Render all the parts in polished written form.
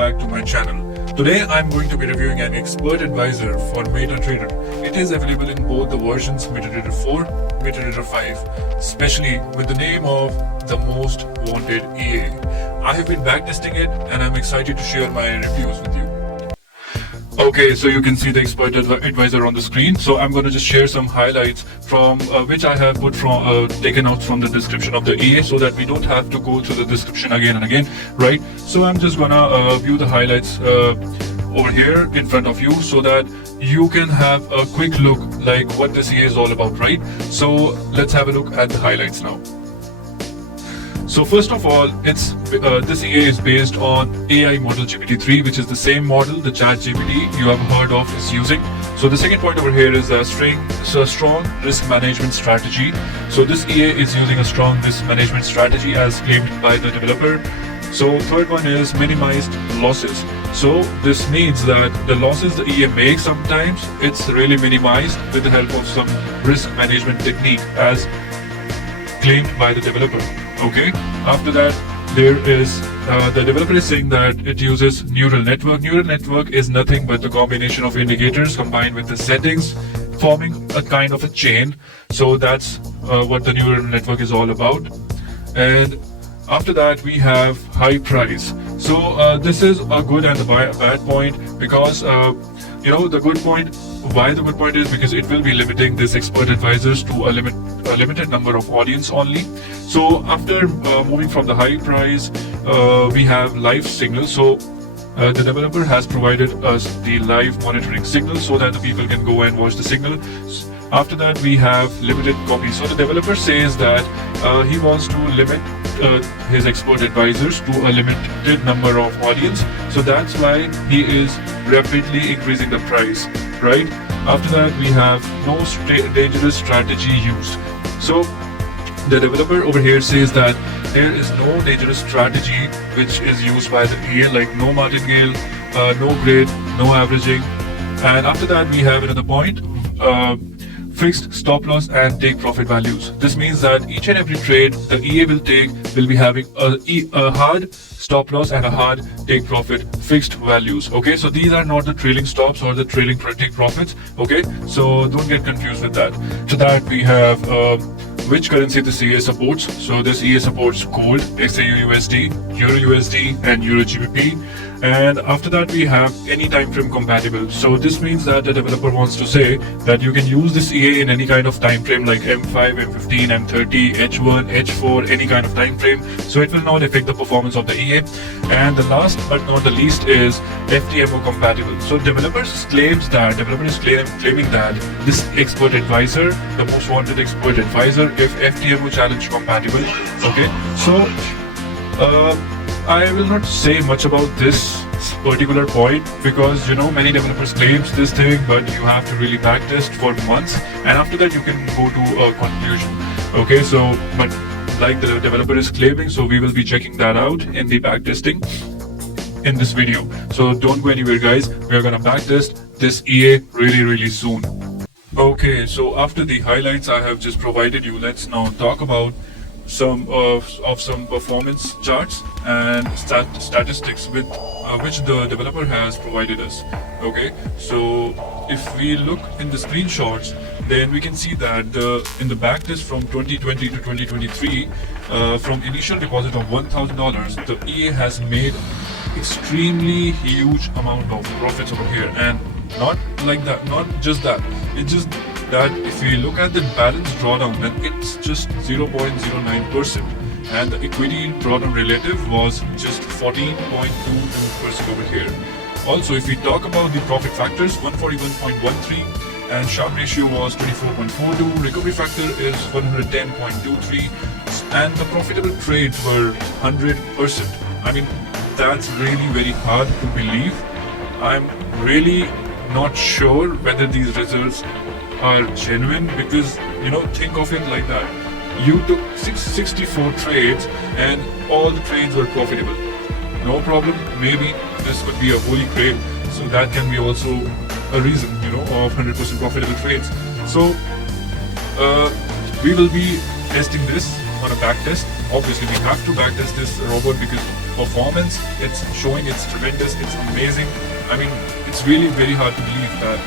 back to my channel. Today I'm going to be reviewing an expert advisor for MetaTrader. It is available in both the versions MetaTrader 4, MetaTrader 5, especially with the name of the most wanted EA. I have been backtesting it and I'm excited to share my reviews with you. Okay, so you can see the expert advisor on the screen. So I'm going to just share some highlights from which I have taken out from the description of the EA, so that we don't have to go through the description again and again, right? So I'm just gonna view the highlights over here in front of you, so that you can have a quick look like what this EA is all about, right? So let's have a look at the highlights now. So first of all, this EA is based on AI model GPT-3, which is the same model the ChatGPT you have heard of is using. So the second point over here is a strong risk management strategy. So this EA is using a strong risk management strategy as claimed by the developer. So third one is minimized losses. So this means that the losses the EA makes sometimes, it's really minimized with the help of some risk management technique as claimed by the developer. Okay, after that there is the developer is saying that it uses neural network. Neural network is nothing but the combination of indicators combined with the settings, forming a kind of a chain. So that's what the neural network is all about. And after that we have high price. So this is a good and a bad point, because the good point, why the good point is because it will be limiting this expert advisors to a limited number of audience only. So after moving from the high price, we have live signal. So the developer has provided us the live monitoring signal so that the people can go and watch the signal. After that we have limited copy. So the developer says that he wants to limit his expert advisors to a limited number of audience. So that's why he is rapidly increasing the price, right? After that we have no dangerous strategy used. So the developer over here says that there is no dangerous strategy which is used by the EA, like no martingale, no grade, no averaging. And after that we have another point, fixed stop loss and take profit values. This means that each and every trade the EA will take will be having a hard stop loss and a hard take profit fixed values. Okay, so these are not the trailing stops or the trailing take profits. Okay, so don't get confused with that. To that we have which currency this EA supports. So this EA supports gold, XAU USD, Euro USD and Euro GBP. And after that we have any time frame compatible. So this means that the developer wants to say that you can use this EA in any kind of time frame, like M5, M15, M30, H1, H4, any kind of time frame. So it will not affect the performance of the EA. And the last but not the least is FTMO compatible. So developer is claiming that this expert advisor, the most wanted expert advisor, if FTMO challenge compatible. Okay, so I will not say much about this particular point, because many developers claims this thing, but you have to really backtest for months, and after that you can go to a conclusion. Okay, so but like the developer is claiming, so we will be checking that out in the backtesting in this video. So don't go anywhere guys, we are gonna backtest this EA really soon. Okay, so after the highlights I have just provided you, let's now talk about some performance charts and statistics with which the developer has provided us. Okay, so if we look in the screenshots, then we can see that in the backtest from 2020 to 2023, from initial deposit of $1,000, the EA has made extremely huge amount of profits over here. And not like that, not just that, it's just that if we look at the balance drawdown, then it's just 0.09%, and the equity drawdown relative was just 14.22% over here. Also, if we talk about the profit factors, 141.13, and Sharpe ratio was 24.42, recovery factor is 110.23, and the profitable trades were 100%. I mean, that's really very hard to believe. I'm really not sure whether these results are genuine, because think of it like that. You took 664 trades and all the trades were profitable. No problem, maybe this could be a holy grail, so that can be also a reason of 100% profitable trades. So we will be testing this on a backtest. Obviously, we have to backtest this robot because performance, it's showing it's tremendous, it's amazing. I mean, it's really very hard to believe that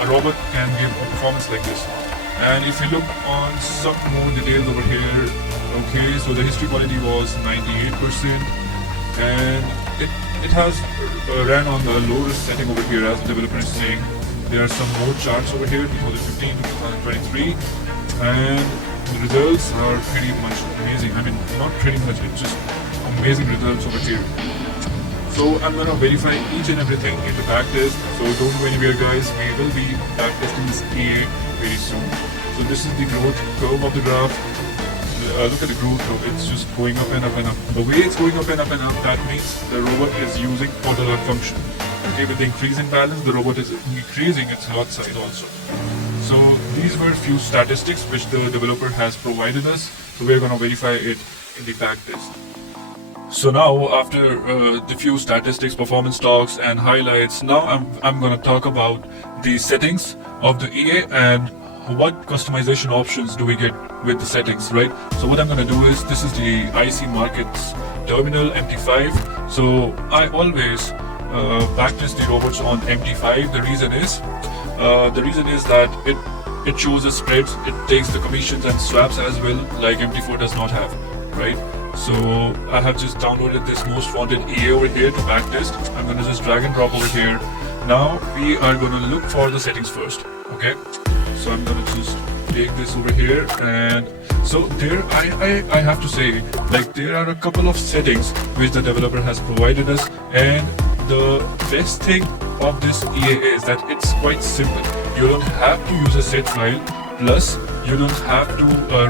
a robot can give a performance like this. And if you look on some more details over here, okay, so the history quality was 98%, and it has ran on the lowest setting over here, as the developer is saying. There are some more charts over here, 2015 to 2023, and the results are pretty much amazing. I mean, not pretty much, it's just amazing results over here. So I'm gonna verify each and everything in the backtest. So don't go anywhere, guys. We will be backtesting this EA very soon. So this is the growth curve of the graph. Look at the growth curve. It's just going up and up and up. The way it's going up and up and up, that means the robot is using order function. Okay, with the increase in balance, the robot is increasing its lot size also. So these were few statistics which the developer has provided us. So we're gonna verify it in the backtest. So now, after the few statistics, performance talks and highlights, now I'm going to talk about the settings of the EA and what customization options do we get with the settings, right? So what I'm going to do is, this is the IC Markets Terminal MT5. So I always backtest the robots on MT5. The reason is that it shows the spreads, it takes the commissions and swaps as well, like MT4 does not have, right? So I have just downloaded this most wanted EA over here to backtest. I'm going to just drag and drop over here. Now we are going to look for the settings first. Okay, so I'm going to just take this over here, and so there I have to say, like, there are a couple of settings which the developer has provided us, and the best thing of this EA is that it's quite simple. You don't have to use a set file, plus you don't have to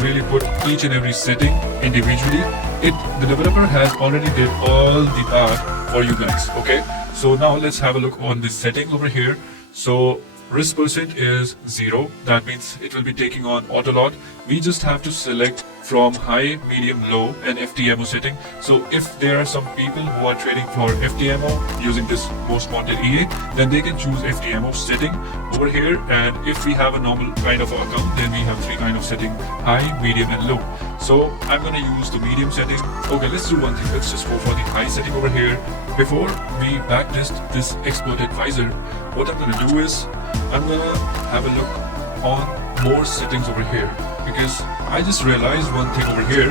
really put each and every setting individually. The developer has already did all the part for you guys. Okay, so now let's have a look on the settings over here. So risk percent is 0. That means it will be taking on auto lot. We just have to select from high, medium, low and FTMO setting. So if there are some people who are trading for FTMO using this most wanted EA, then they can choose FTMO setting over here. And if we have a normal kind of account, then we have 3 kind of setting: high, medium and low. So I'm going to use the medium setting. Okay, let's do one thing. Let's just go for the high setting over here. Before we backtest this expert advisor, what I'm going to do is I'm going to have a look on more settings over here, because I just realized one thing over here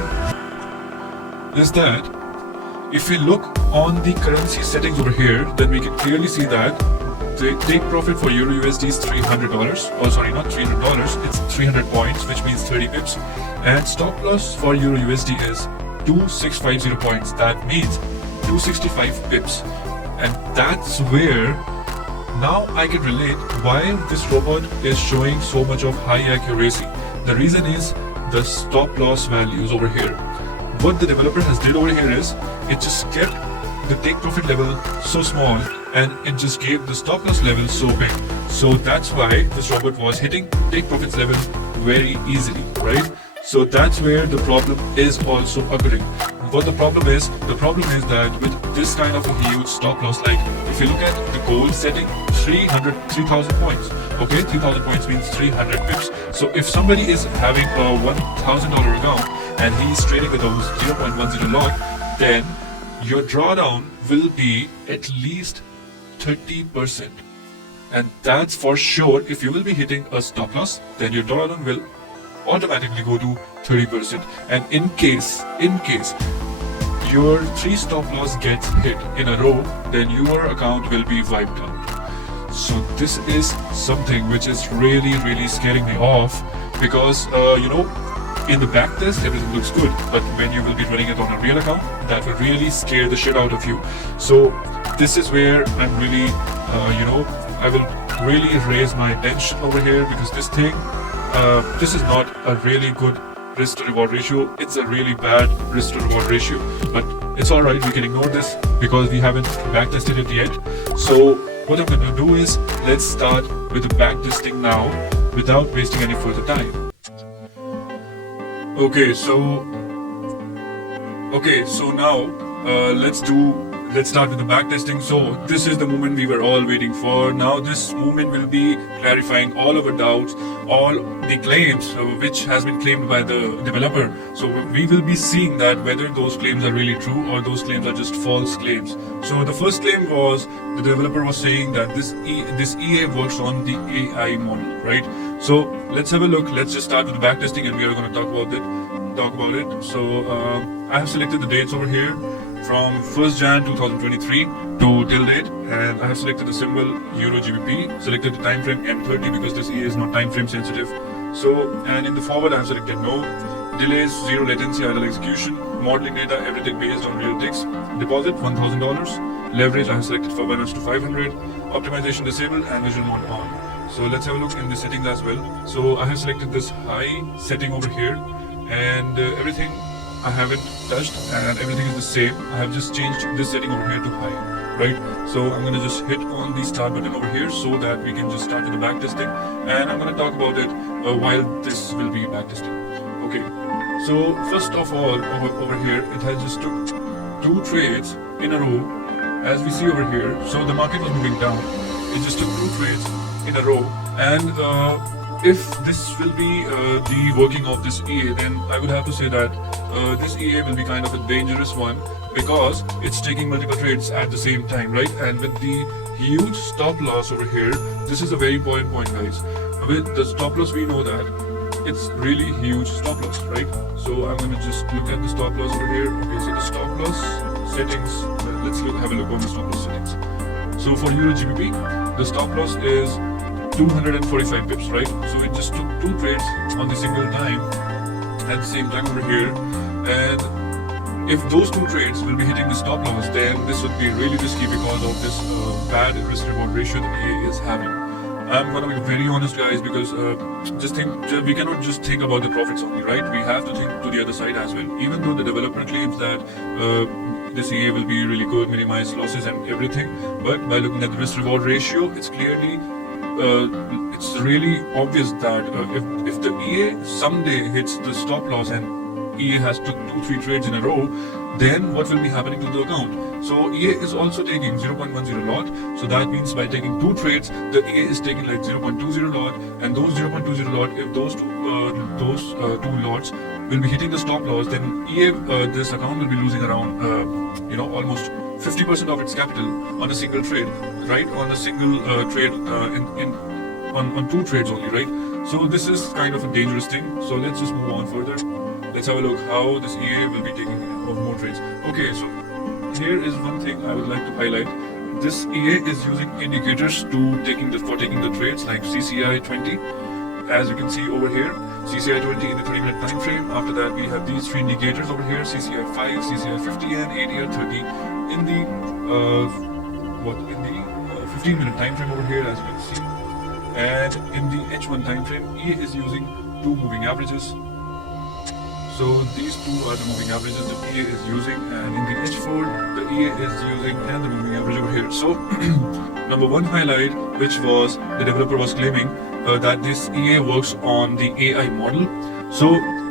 is that if we look on the currency settings over here, then we can clearly see that the take profit for Euro USD is $300. Oh, sorry, not $300. It's 300 points, which means 30 pips. And stop loss for Euro USD is 2650 points. That means 265 pips. And that's where now I can relate why this robot is showing so much of high accuracy. The reason is the stop loss values over here. What the developer has did over here is it just kept the take profit level so small, and it just gave the stop loss level so big. So that's why this robot was hitting take profits level very easily, right? So that's where the problem is also occurring. What the problem is that with this kind of a huge stop loss, like if you look at the gold setting, 3,000 points. Okay, 3,000 points means 300 pips. So if somebody is having a $1,000 account and he's trading with those 0.10 lot, then your drawdown will be at least 30%. And that's for sure. If you will be hitting a stop loss, then your drawdown will automatically go to 30%. And in case your 3 stop loss gets hit in a row, then your account will be wiped out. So this is something which is really scaring me off, because in the backtest everything looks good, but when you will be running it on a real account, that will really scare the shit out of you. So this is where I'm really I will really raise my attention over here, because this thing, this is not a really good risk to reward ratio. It's a really bad risk to reward ratio, but it's alright, we can ignore this because we haven't backtested it yet. So what I'm going to do is, let's start with the backtesting now without wasting any further time. Okay, so now let's do let's start with the backtesting. So this is the moment we were all waiting for. Now this moment will be clarifying all of our doubts, all the claims which has been claimed by the developer. So we will be seeing that whether those claims are really true or those claims are just false claims. So the first claim was the developer was saying that this EA works on the AI model, right? So let's have a look. Let's just start with the backtesting, and we are going to talk about it. So I have selected the dates over here from 1st Jan 2023 to till date, and I have selected the symbol Euro GBP, selected the time frame M30 because this EA is not time frame sensitive. So, and in the forward I have selected no, delays, zero latency, idle execution, modeling data, everything based on real ticks, deposit $1,000, leverage I have selected for 1:500, optimization disabled and visual mode on. So let's have a look in the settings as well. So I have selected this high setting over here, and everything I haven't touched and everything is the same. I have just changed this setting over here to high, right? So I'm going to just hit on the start button over here so that we can just start with the backtesting, and I'm going to talk about it while this will be backtesting. Okay, so first of all over here it has just took 2 trades in a row as we see over here. So the market was moving down, it just took 2 trades in a row, and if this will be the working of this EA, then I would have to say that this EA will be kind of a dangerous one because it's taking multiple trades at the same time, right? And with the huge stop loss over here, this is a very important point, guys. With the stop loss, we know that it's really huge stop loss, right? So I'm going to just look at the stop loss over here. Okay, so the stop loss settings, let's have a look on the stop loss settings. So for Euro GBP, the stop loss is 245 pips, right? So it just took 2 trades on the single time at the same time over here, and if those 2 trades will be hitting the stop loss, then this would be really risky because of this bad risk reward ratio that EA is having. I'm gonna be very honest, guys, because we cannot just think about the profits only, right? We have to think to the other side as well. Even though the developer claims that this EA will be really good, minimize losses and everything, but by looking at the risk reward ratio, it's clearly it's really obvious that if the EA someday hits the stop loss and EA has took 2-3 trades in a row, then what will be happening to the account? So EA is also taking 0.10 lot. So that means by taking 2 trades, the EA is taking like 0.20 lot, and those 0.20 lot, if those two lots will be hitting the stop loss, then EA this account will be losing around almost 50% of its capital on a single trade, right? On a single trade on 2 trades only, right? So this is kind of a dangerous thing. So let's just move on further. Let's have a look how this EA will be taking more trades. Okay, so here is one thing I would like to highlight. This EA is using indicators for taking the trades like CCI 20, as you can see over here. CCI 20 in the 30-minute time frame. After that, we have these 3 indicators over here: CCI 5, CCI 50, and ADR 30 in the 15-minute time frame over here, as you can see. And in the H1 time frame, EA is using 2 moving averages. So these 2 are the moving averages that EA is using, and in the H4, the EA is using another moving average over here. So number 1 highlight, which was the developer was claiming that this EA works on the AI model. So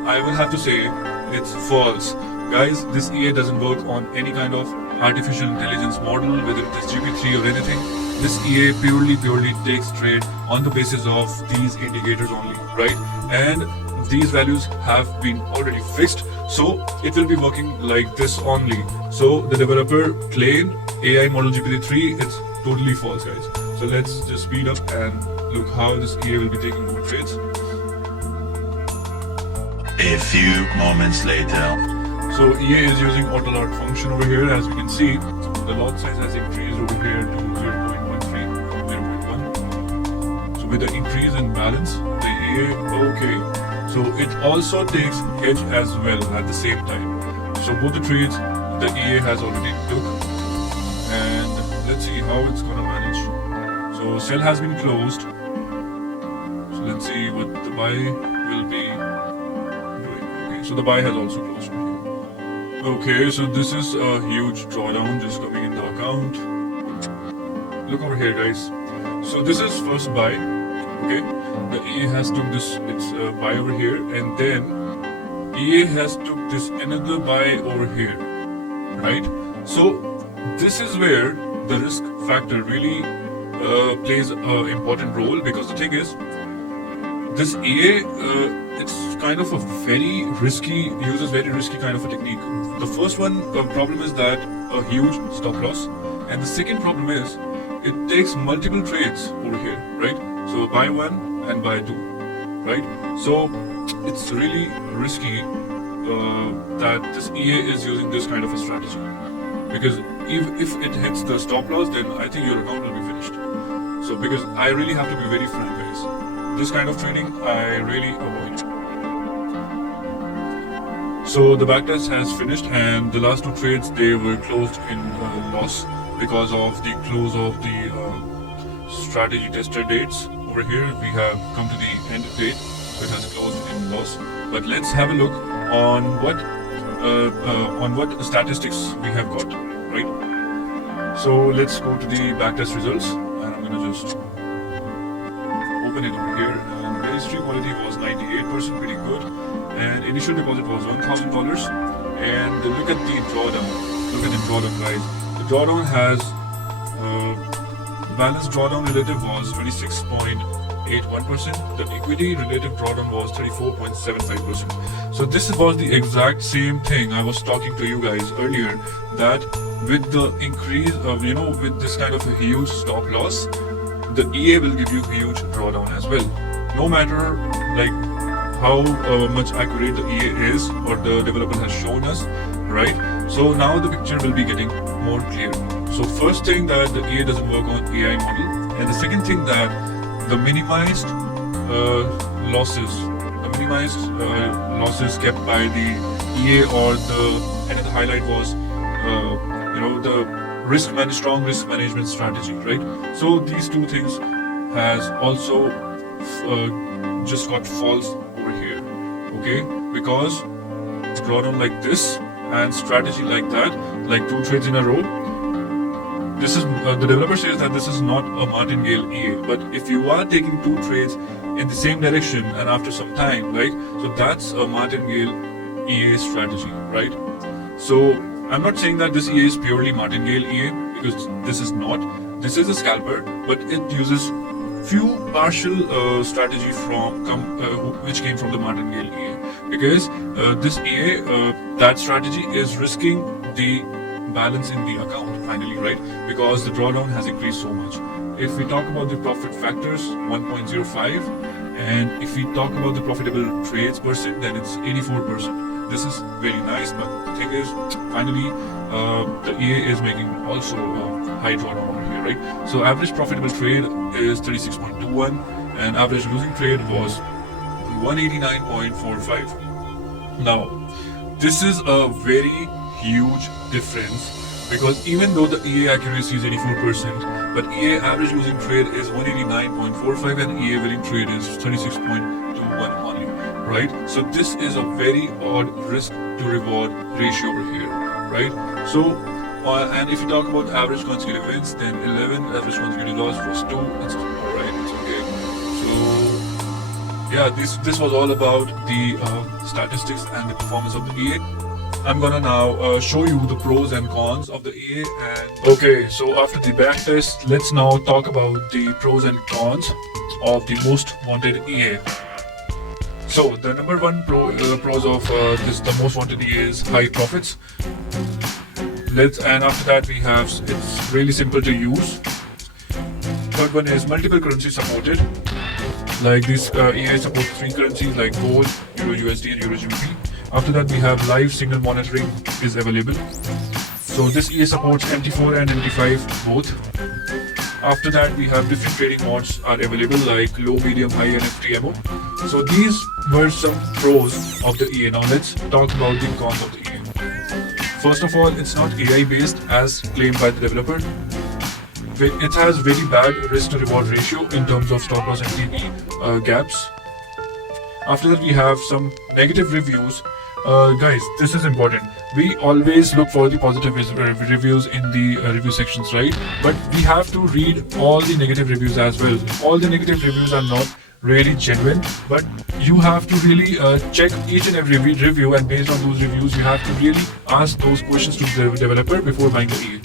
I will have to say it's false. Guys, this EA doesn't work on any kind of artificial intelligence model, whether it is GP3 or anything. This EA purely takes trade on the basis of these indicators only, right? And these values have been already fixed, so it will be working like this only. So the developer claimed AI model GPT-3, it's totally false, guys. So let's just speed up and look how this EA will be taking more trades. A few moments later. So EA is using auto lot function over here. As you can see, the lot size has increased over here to 0.13 from 0.1. So with the increase in balance, the EA, okay. So it also takes hedge as well at the same time. So both the trades the EA has already took, and let's see how it's gonna manage. So sell has been closed. So let's see what the buy will be doing. Okay, so the buy has also closed. Okay, so this is a huge drawdown just coming in the account. Look over here, guys. So this is first buy. Okay, the EA has took this buy over here, and then EA has took this another buy over here, right? So this is where the risk factor really plays an important role, because the thing is, this EA, it's kind of a very risky, uses very risky kind of a technique. The first one problem is that a huge stop loss, and the second problem is it takes multiple trades over here, right? So buy one and buy two, right? So it's really risky that this EA is using this kind of a strategy, because if it hits the stop loss, then I think your account will be finished. So because I really have to be very frank, guys, this kind of trading I really avoid. So the backtest has finished, and the last two trades, they were closed in loss because of the close of the strategy tester dates. Over here we have come to the end date, so it has closed in loss. But let's have a look on what statistics we have got, right? So let's go to the backtest results, and I'm gonna just open it over here. And the history quality was 98%, pretty good. And initial deposit was $1,000. And look at the drawdown. Look at the drawdown, guys. The drawdown has balance drawdown relative was 26.81%. The equity relative drawdown was 34.75%. So this was the exact same thing I was talking to you guys earlier, that with the increase of, with this kind of a huge stop loss, the EA will give you huge drawdown as well. No matter like how much accurate the EA is or the developer has shown us, right? So now the picture will be getting more clear. So first thing, that the EA doesn't work on AI model, and the second thing, that the minimized losses kept by the EA, or and the highlight was the strong risk management strategy, right? So these two things has also just got false over here, okay? Because drawdown like this and strategy like that, like two trades in a row, this is the developer says that this is not a martingale EA. But if you are taking two trades in the same direction and after some time, right? So that's a martingale EA strategy, right? So I'm not saying that this EA is purely martingale EA, because this is not. This is a scalper, but it uses few partial strategy from which came from the martingale EA, because this EA, that strategy is risking the balance in the account finally, right? Because the drawdown has increased so much. If we talk about the profit factors, 1.05, and if we talk about the profitable trades percent, then it's 84%. This is very nice, but the thing is, finally, the EA is making also high drawdown over here, right? So average profitable trade is 36.21, and average losing trade was 189.45. Now, this is a very huge difference, because even though the EA accuracy is 84%, but EA average losing trade is 189.45 and EA winning trade is 36.21 only, right? So this is a very odd risk to reward ratio over here, right? So and if you talk about average consecutive wins, then 11, average consecutive loss was 2. It's alright, it's okay. So yeah, this was all about the statistics and the performance of the EA. I'm gonna now show you the pros and cons of the EA. Okay, so after the backtest, let's now talk about the pros and cons of the most wanted EA. So the number one pros of the most wanted EA is high profits. And after that we have, it's really simple to use. Third one is multiple currencies supported. Like this EA supports 3 currencies like gold, Euro USD and Euro GBP. After that we have live signal monitoring is available. So this EA supports MT4 and MT5 both. After that we have different trading modes are available, like low, medium, high and FTMO. So these were some pros of the EA. Now let's talk about the cons of the EA. First of all, it's not AI based as claimed by the developer. It has very bad risk to reward ratio in terms of stop loss and TP gaps. After that we have some negative reviews. Guys, this is important. We always look for the positive reviews in the review sections, right? But we have to read all the negative reviews as well. All the negative reviews are not really genuine, but you have to really check each and every review, and based on those reviews you have to really ask those questions to the developer before buying the EA.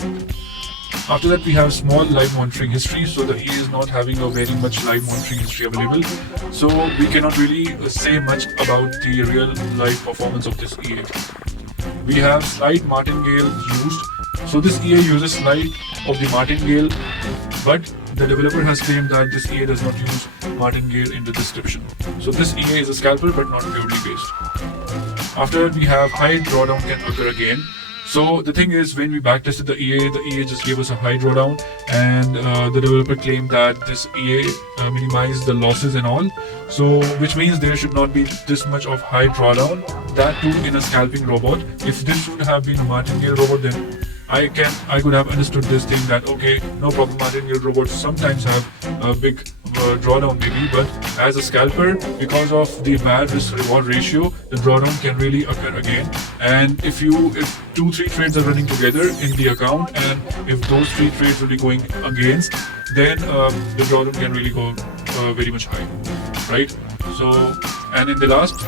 After that, we have small live monitoring history. So the EA is not having a very much live monitoring history available. So we cannot really say much about the real live performance of this EA. We have slide martingale used. So this EA uses slide of the martingale, but the developer has claimed that this EA does not use martingale in the description. So this EA is a scalper but not purely based. After we have high drawdown can occur again. So the thing is, when we backtested the EA just gave us a high drawdown, and the developer claimed that this EA minimized the losses and all. So which means there should not be this much of high drawdown, that too in a scalping robot. If this should have been a martingale robot, then I could have understood this thing that okay, no problem, martingale robots sometimes have a big drawdown maybe, but as a scalper, because of the bad risk reward ratio, the drawdown can really occur again. And if 2-3 trades are running together in the account, and if those 3 trades will be going against, then the drawdown can really go very much high, right? So, and in the last,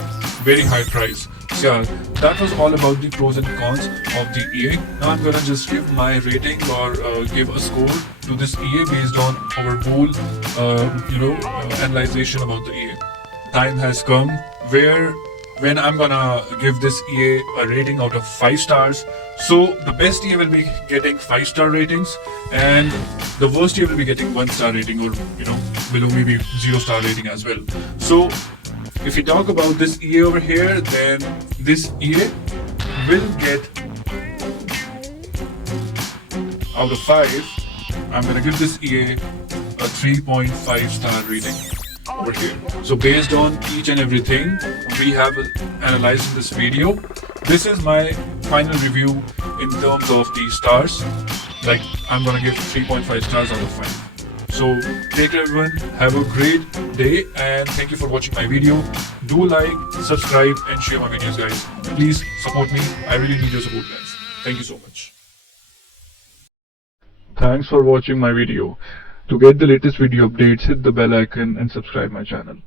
very high price. So yeah, that was all about the pros and cons of the EA. Now I'm gonna just give my rating or give a score to this EA based on our whole analyzation about the EA. Time has come when I'm gonna give this EA a rating out of 5 stars. So the best EA will be getting 5-star ratings, and the worst EA will be getting 1-star rating, or below maybe 0-star rating as well. So if we talk about this EA over here, then this EA will get, out of 5, I'm gonna give this EA a 3.5-star rating over here. So based on each and everything we have analyzed in this video, this is my final review in terms of the stars. Like, I'm gonna give 3.5 stars out of 5. So take care everyone, have a great day, and thank you for watching my video. Do like, subscribe and share my videos, guys. Please support me, I really need your support, guys. Thank you so much. Thanks for watching my video. To get the latest video updates, hit the bell icon and subscribe my channel.